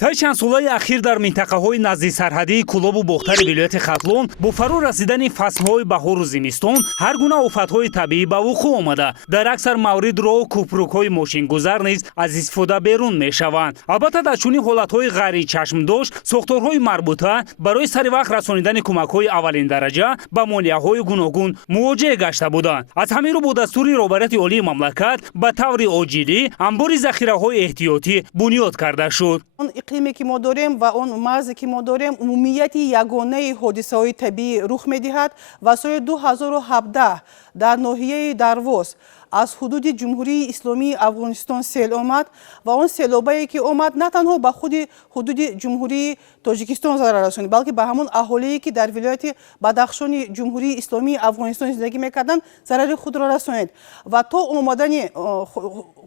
طی چند ساله اخیر در منطقه‌های نزدیک سرحدی کلاب و بختر ولایت خطلون با فرو رسیدن فصل‌های بهار و زمستان هر گونه آفت‌های طبیعی به وقوع آمده. در اکثر موارد راه و کوپرک‌های ماشین‌گذار نیز از استفاده بیرون می‌شوند. البته در چنین حالت‌های غیر چشم‌دوش ساختارهای مربوطه برای سری وقت رسانیدن کمک‌های اولین درجه به مالیه‌های گوناگون مواجه گشته بودند. از همین رو با دستور رهبرت عالی مملکت به طور عاجلی انبار ذخیره‌های احتیاطی بنیاد کرده شد. اون اقلیمی که ما داریم و اون مرزی که ما داریم عمومیت یگانه حادثه‌های طبیعی رخ می‌دهد و سال 2017 در ناحیه درواز از حدود جمهوری اسلامی افغانستان سیل آمد و اون سیلابی که آمد نه تنها به خود حدود جمهوری تاجیکستان ضرر رساند بلکه به همون اهالی که در ولایت بدخشان جمهوری اسلامی افغانستان زندگی میکردند ضرر خود را رسانید و تا آمدن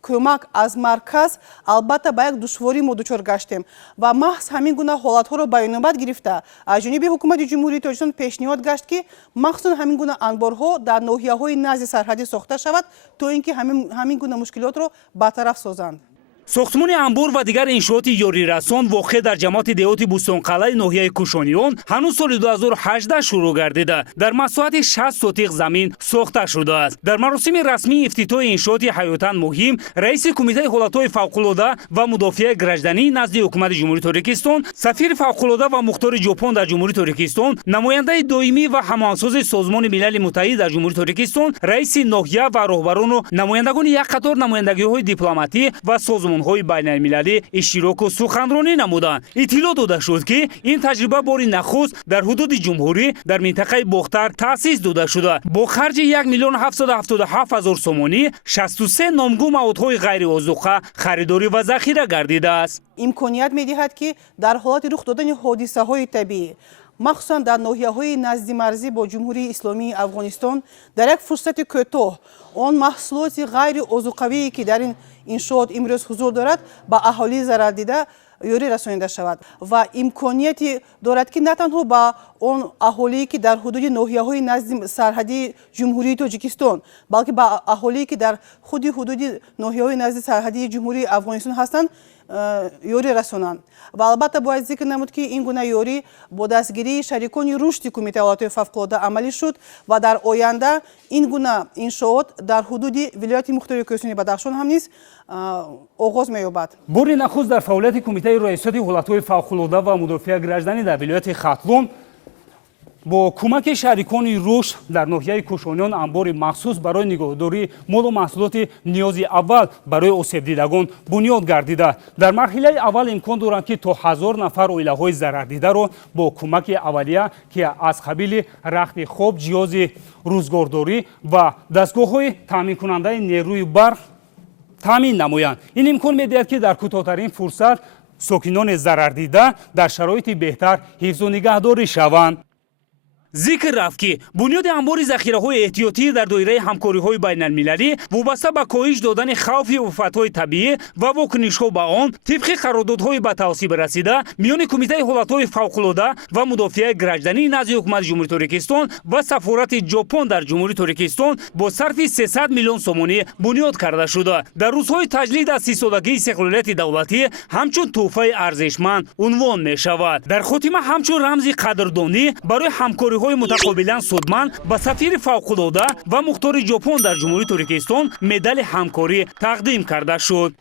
کمک از مرکز البته به یک دشواری ما دچار گشتیم و محض همین گونه حالت‌ها را به نوبت گرفته از جانب حکومت جمهوری تاجیکستان پیشنهاد گشت که مخصوصا همین گونه انبارها در ناحیه‌های نزدیک سرحدی ساخته شود تا اینکه همین گونه مشکلات را برطرف سازند. ساختمان انبار و دیگر انشاءات یاری رسان واقع در جماعت دیهات بوستانقلعه ناحیه کوشانیان هنوز سال 2018 شروع گردیده در مساحت 60 سوتیق زمین ساخته شده است. در مراسم رسمی افتتاح انشاءات حیاتاً مهم رئیس کمیته حالت‌های فوق‌العاده و مدافع گرجدنی نزد حکومت جمهوری تاجیکستان، سفیر فوق‌العاده و مختار ژاپن در جمهوری تاجیکستان، نماینده دائمی و هماهنگساز سازمان ملل متحد در جمهوری تاجیکستان، رئیس ناحیه و راهبران و نمایندگان یک قطار نمایندگی‌های دیپلماتی و سازمان‌های بین‌المللی اشتراک و سخنرانی نمودند. اطلاع داده شد که این تجربه بار نخست در حدود جمهوری در منطقه بختر تأسیس داده شده. با خرج 1,777,000 سومانی 63 نامگو موادهای غیر آذوقه خریداری و ذخیره گردیده است. امکانیت می‌دهد که در حالت رخ دادن حادثه‌های طبیعی مخصوصا در ناحیه‌های نزدیک مرزی با جمهوری اسلامی افغانستان در یک فرصت کوتاه آن محصولات غیر آذوقه‌ای که در این انشاءات امروز حضور دارد به اهالی ضرر دیده یاری رسانیده شود و امکانیتی دارد که نه تنها با اون اهالی که در حدود ناحیه‌های نزدیک سرحدی جمهوری تاجیکستان بلکه با اهالی که در خود حدود ناحیه‌های نزدیک سرحدی جمهوری افغانستان هستند یاری رسانند و البته باید ذکر نمود که این گونه یاری با دستگیری شریکان رشد کمیته حالت‌های فوق‌العاده عملی شد و در آینده این گونه انشاءات در حدود ولایت مختار کوهستانی بدخشان هم نیز آغاز می‌یابد. بار نخست در فعالیت کمیته ریاست حالت‌های فوق‌العاده و مدافع گرجدنی در ولایت خطلون با کمک شریکان رشد در ناحیه کوشانیان انبار مخصوص برای نگهداری مال و محصولات نیازی اول برای آسیب دیدگان بنیاد گردیده. در مرحله اول امکان دارند که تا 1000 نفر عائله‌های ضرر دیده را با کمک اولیه که از قبیل رخت خواب، جهاز روزگارداری و دستگاه‌های تامین کننده نیروی برق تامین نمایند. این امکان می‌دهد که در کوتاه‌ترین فرصت ساکنان ضرر دیده در شرایط بهتر حفظ و نگهداری شوند. ذکر رفت که بنیاد انبار ذخیره‌های احتیاطی در دایره همکاری‌های بین‌المللی وابسته به کاهش دادن خوف آفت‌های طبیعی و واکنش‌ها به آن طبق قراردادهای به تصویب رسیده میان کمیته حالت‌های فوق‌العاده و مدافع گرجدنی نزد حکومت جمهوری تاجیکستان و سفارت ژاپن در جمهوری تاجیکستان با صرف 300 میلیون سومانی بنیاد کرده شده. در روزهای تجدید از 30 سالگی استقلالیت دولتی همچون تحفه ارزشمند عنوان می‌شود. در خاتمه همچون رمز قدردانی برای همکاری های متقابلا سودمند به سفیر فوق‌العاده و مختار ژاپن در جمهوری تاجیکستان مدال همکاری تقدیم کرده شد.